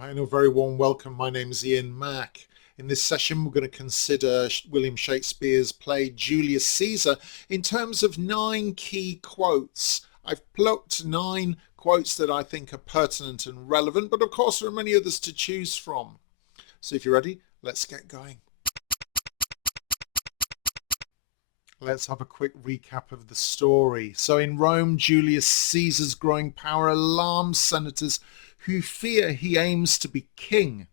Hi and a very warm welcome. My name is Ian Mack. In this session, we're going to consider William Shakespeare's play Julius Caesar in terms of 9 key quotes. I've plucked 9 quotes that I think are pertinent and relevant, but of course there are many others to choose from. So if you're ready, let's get going. Let's have a quick recap of the story. So in Rome, Julius Caesar's growing power alarms senators who fear he aims to be king.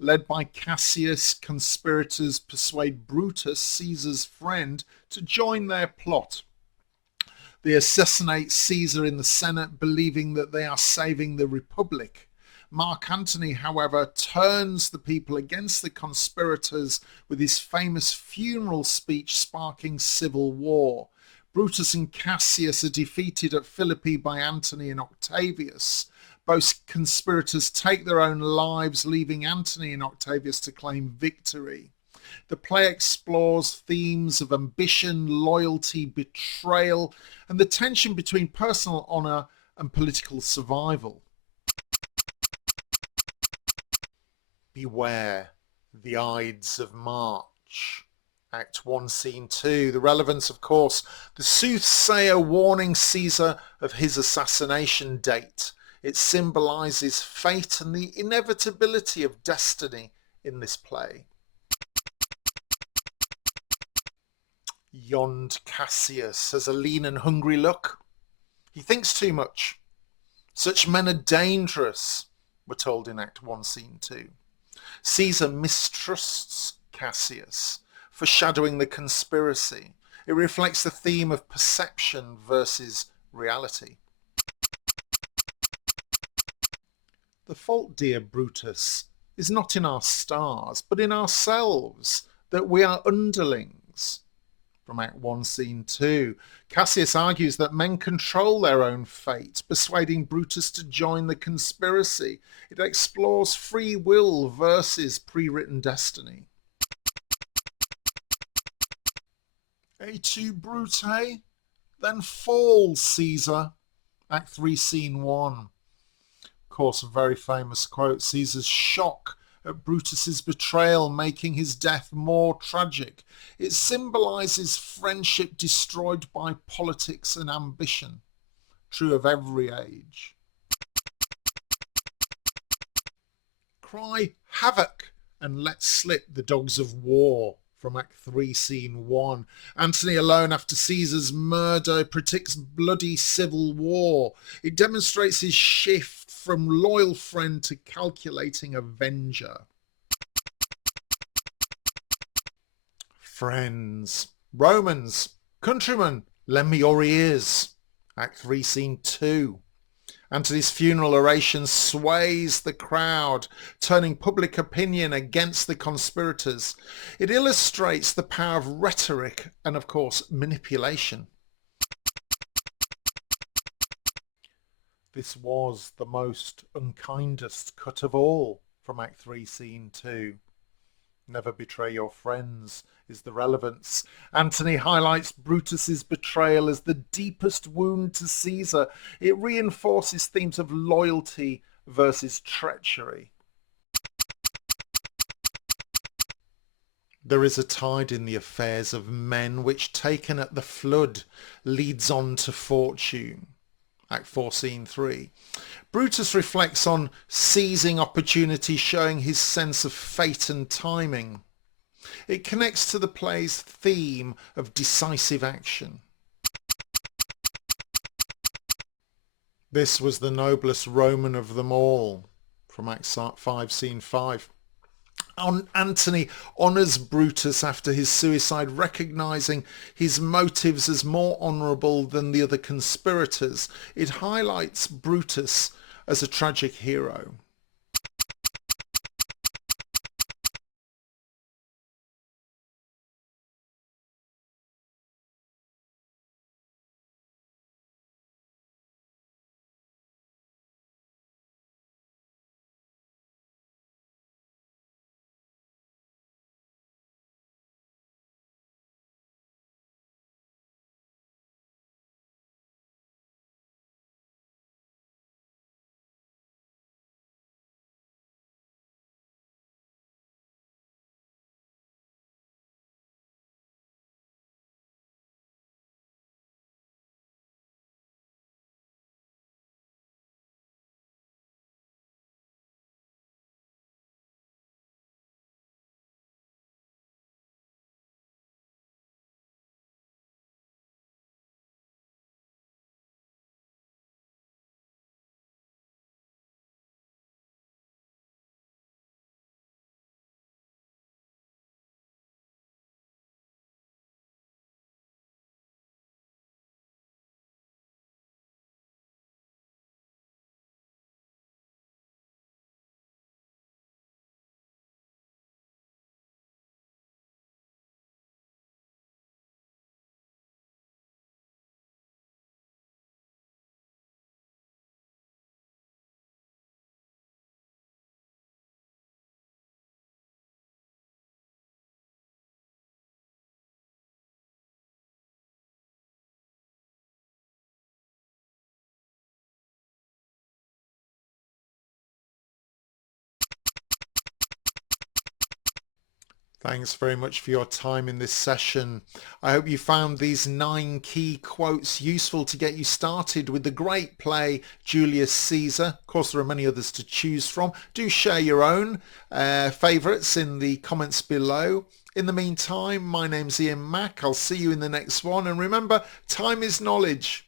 Led by Cassius, conspirators persuade Brutus, Caesar's friend, to join their plot. They assassinate Caesar in the Senate, believing that they are saving the Republic. Mark Antony, however, turns the people against the conspirators with his famous funeral speech sparking civil war. Brutus and Cassius are defeated at Philippi by Antony and Octavius. Both conspirators take their own lives, leaving Antony and Octavius to claim victory. The play explores themes of ambition, loyalty, betrayal, and the tension between personal honour and political survival. Beware the Ides of March. Act 1, Scene 2. The relevance, of course, the soothsayer warning Caesar of his assassination date. It symbolises fate and the inevitability of destiny in this play. Yond Cassius has a lean and hungry look. He thinks too much. Such men are dangerous, we're told in Act 1, Scene 2. Caesar mistrusts Cassius, foreshadowing the conspiracy. It reflects the theme of perception versus reality. The fault, dear Brutus, is not in our stars, but in ourselves, that we are underlings. From Act 1, Scene 2, Cassius argues that men control their own fate, persuading Brutus to join the conspiracy. It explores free will versus pre-written destiny. Et tu, Brute? Then fall, Caesar. Act 3, Scene 1. Of course, a very famous quote, Caesar's shock at Brutus's betrayal, making his death more tragic. It symbolises friendship destroyed by politics and ambition, true of every age. Cry havoc and let slip the dogs of war. From Act 3, Scene 1. Antony alone after Caesar's murder predicts bloody civil war. It demonstrates his shift from loyal friend to calculating avenger. Friends, Romans, countrymen, lend me your ears. Act 3, Scene 2. Antony's funeral oration sways the crowd, turning public opinion against the conspirators. It illustrates the power of rhetoric and, of course, manipulation. This was the most unkindest cut of all, from Act 3, Scene 2. Never betray your friends is the relevance. Antony highlights Brutus's betrayal as the deepest wound to Caesar. It reinforces themes of loyalty versus treachery. There is a tide in the affairs of men which, taken at the flood, leads on to fortune. Act 4, Scene 3. Brutus reflects on seizing opportunity, showing his sense of fate and timing. It connects to the play's theme of decisive action. This was the noblest Roman of them all, from Act 5, Scene 5. Antony honours Brutus after his suicide, recognising his motives as more honourable than the other conspirators. It highlights Brutus as a tragic hero. Thanks very much for your time in this session. I hope you found these 9 key quotes useful to get you started with the great play Julius Caesar. Of course, there are many others to choose from. Do share your own favourites in the comments below. In the meantime, my name's Ian Mack. I'll see you in the next one. And remember, time is knowledge.